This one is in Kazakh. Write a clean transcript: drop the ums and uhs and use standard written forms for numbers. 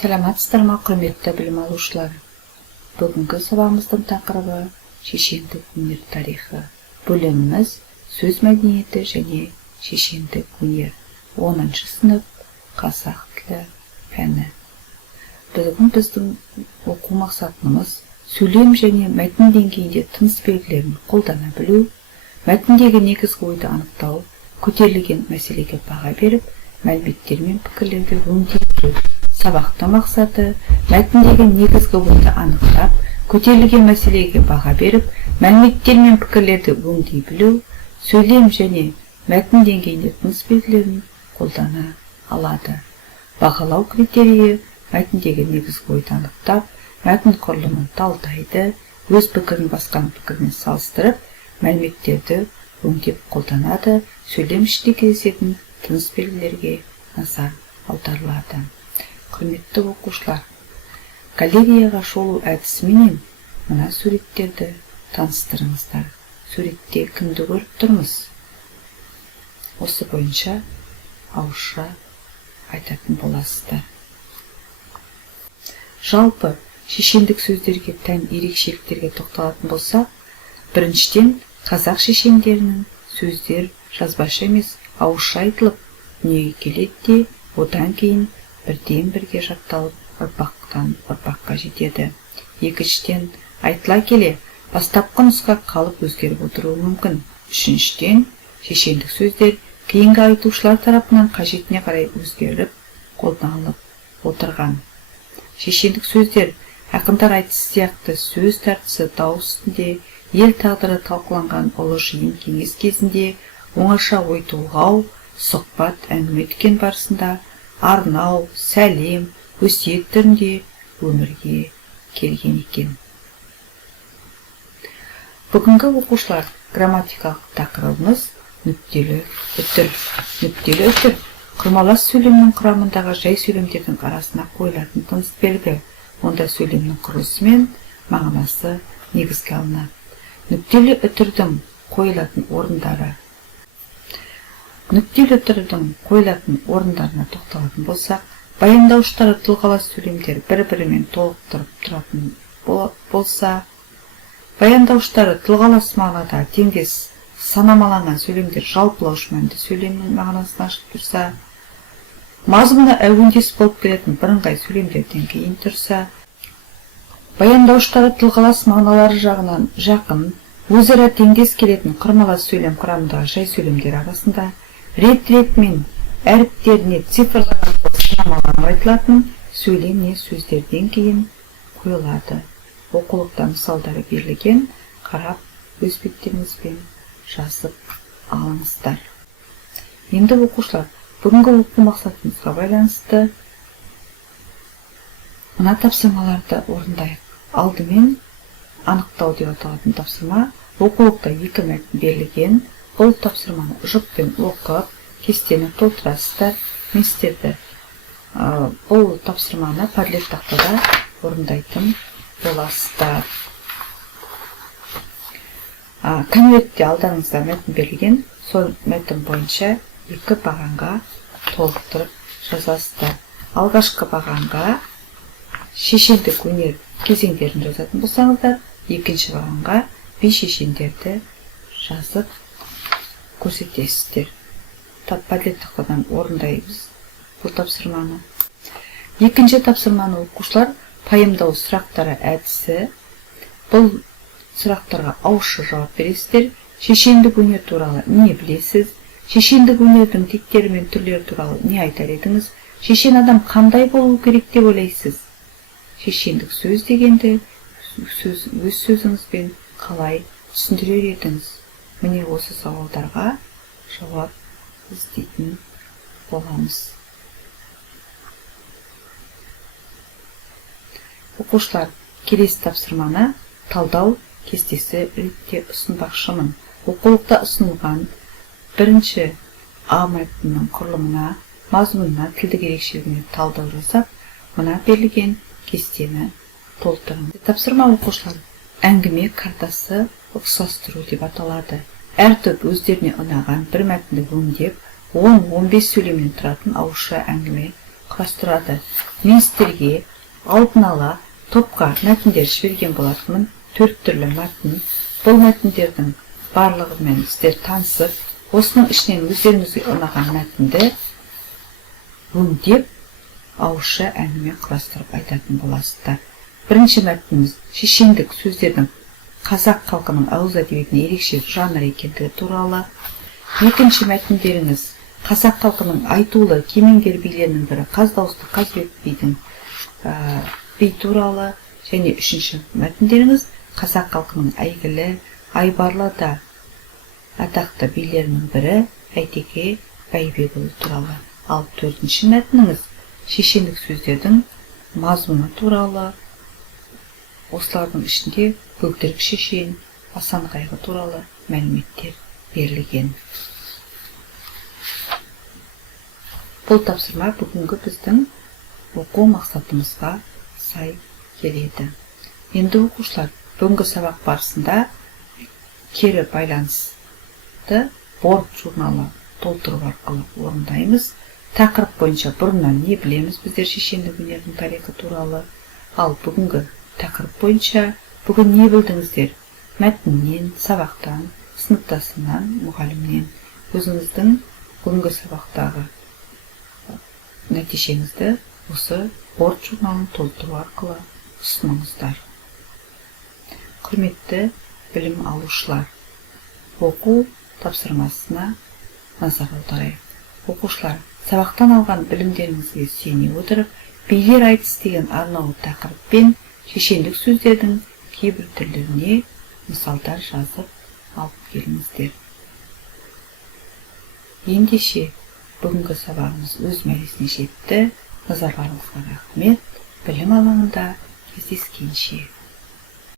Саламатсыздар ма, құрметті білім алушылар. Бүгінгі сабағымыздың тақырыбы шешендік өнер тарихы. Бөліміміз сөз мәдениеті және шешендік өнер. 10-шы сынып қазақ тілі пәні. Бүгін біздің оқу мақсатымыз сөйлем және мәтін деңгейінде тыныс белгілерін қолдана білу, мәтіндегі негізгі ойды анықтау, көтерілген мәселеге баға беріп, мәліметтер мен пікірлерді өңдей білу. Сабақта мақсаты мәтіндегі негізгі ойды анықтап, көтерілген мәселеге баға беріп, мәліметтер мен пікірлерді өңдей білу, сөйлем және мәтін деңгейінде тыныс белгілерін қолдана алады. Бағалау критерийі мәтіндегі негізгі ойды анықтап, мәтін құрылымын талдайды, өз пікірін басқа пікірмен салыстырып, мәліметтерді өңдеп қолданады, сөйлем ішінде кездесетін тыныс белгілерге назар аударылады. Құрметті оқушылар, галереяға шолу әдісіменен мына суреттерді таныстырыңыздар. Суретте кімді көріп тұрмыз? Осы бойынша ауызша айтатын боласыздар. Жалпы шешендік сөздерге тән ерекшеліктерге тоқталатын болса, біріншіден қазақ шешендерінің сөздер жазбаша емес ауызша айтылып, дүниеге келеді де, одан кейін бірден бірге жатталып, ұрпақтан ұрпаққа жетеді. Екіншіден, айтыла келе, бастапқы нұсқа қалып өзгеріп отыруы мүмкін. Үшіншіден, шешендік сөздер кейінгі айтушылар тарапынан қажетіне қарай өзгеріп, қолданылып отырған. Шешендік сөздер ақындар айтысы сияқты сөз тартысы дауыс үстінде, ел тағдыры талқыланған ұлы жиын кеңес кезінде, оңаша ой толғау, сұхбат әңгіме еткен барысында, арнау, сәлем, өсиет түрінде өмірге келген екен. Бүгінгі оқушылар грамматикалық тақырыбымыз нүктелі үтір. Нүктелі үтір құрмалас сөйлемнің құрамындағы жай сөйлемдердің арасына қойылатын тыныс белгі. Онда сөйлемнің құрылысы мен мағынасы негізге алынады. Нүктелі үтірдің қойылатын орындары. Нүктелі үтірдің қойылатын орындарына тоқталатын болсақ, баяндауыштары тұлғалас сөйлемдер бір-бірімен толықтырып тұратын болса, баяндауыштары тұлғалас мағынада теңдес санамаланған сөйлемдер жалпылауыш мәнді сөйлемнің мағынасын ашып тұрса, мазмұны әуендес болып келетін бірыңғай сөйлемдерден кейін тұрса, баяндауыштары тұлғалас мағыналары жағынан жақын, өзара теңдес келетін құрмалас сөйлем құрамындағы жай сөйлемдер арасында рет-ретмен әріптеріне цифрлар санамаланып айтылатын сөйлем не сөздерден кейін қойылады. Оқулықта мысалдары берілген, қарап өз беттеріңізбен жазып алыңыздар. Енді оқушылар, бүгінгі оқу мақсатымызға байланысты мына тапсырмаларды орындайық. Алдымен анықтау деп аталатын тапсырма. Оқулықта 2 мәтін берілген. Бұл тапсырманы жұппен оқып, кестені толтырасыздар. Мен сіздерді бұл тапсырманы Padlet тақтада орындайтын боласыздар. Конвертте алдарыңызда мәтін берілген. Сол мәтін бойынша 2 бағанға толықтырып жазасыздар. Алғашқы бағанға шешендік өнер кезеңдерін жазатын болсаңыздар, екінші бағанға би шешендерді жазып көрсетесіздер. Padlet тақтадан орындаймыз бұл тапсырманы. Екінші тапсырманы оқушылар пайымдау сұрақтары әдісі. Бұл сұрақтарға ауызша жауап бересіздер. Шешендік өнер туралы не білесіз? Шешендік өнердің тектері мен түрлері туралы не айтар едіңіз? Шешен адам қандай болу керек деп ойлайсыз? Шешендік сөз дегенді өз сөзіңізбен қалай түсіндірер едіңіз? Міне осы сауалдарға жауап іздейтін боламыз. Оқушылар, келесі тапсырманы талдау кестесі ретте ұсынбақшымын. Оқулықта ұсынылған бірінші А мәтіннің құрылымына, мазмұнына, тілдік ерекшелігіне талдау жасап, мына берілген кестені толтырыңыз. Тапсырма оқушылар, әңгіме картасы ұқсастыру деп аталады. Әр топ өздеріне ұнаған бір мәтінді өңдеп, 10-15 сөйлемнен тұратын ауызша әңгіме құрастырады. Мен сіздерге алдын ала топқа мәтіндер жіберген болатынмын. 4 түрлі мәтін. Бұл мәтіндердің барлығымен сіздер танысып, осының ішінен өздеріңізге ұнаған мәтінді өңдеп, ауызша әңгіме құрастырып айтатын боласыздар. Бірінші мәтініміз шешендік сөздердің қазақ халқының ауыз әдебиетіне ерекше жанр екендігі туралы. Екінші мәтіндеріңіз қазақ халқының айтулы кемеңгер билерінің бірі қаз дауысты Қазыбек бидің би туралы. Және үшінші мәтіндеріңіз қазақ халқының әйгілі айбарлы да атақты билерінің бірі Әйтеке Бәйбекұлы туралы. Ал төртінші мәтініңіз шешендік сөздердің мазмұны туралы. Осылардың ішінде Көктерек шешен, Асан қайғы туралы мәліметтер берілген. Бұл тапсырма бүгінгі біздің оқу мақсатымызға сай келеді. Енді оқушылар бүгінгі сабақ барысында кері байланысты борт журналы толтыру арқылы орындаймыз. Тақырып бойынша бұрыннан не білеміз біздер шешендік өнердің тарихы туралы. Ал бүгінгі тақырып бойынша бүгін не білдіңіздер? Мәтіннен, сабақтан, сыныптасынан, мұғалімнен өзіңіздің бүгінгі сабақтағы нәтижеңізді осы борт журналын толтыру арқылы ұсыныңыздар. Құрметті білім алушылар, оқу тапсырмасына назар аударайық. Оқушылар, сабақтан алған білімдеріңізге сүйене отырып, билер айтыс деген арнаулы тақырыппен шешендік сөздердің кейбір түрлеріне мысалдар жазып алып келіңіздер. Ендеше бүгінгі сабағымыз өз мәресіне жетті. Назарларыңызға рахмет. Білім алаңында кездескенше.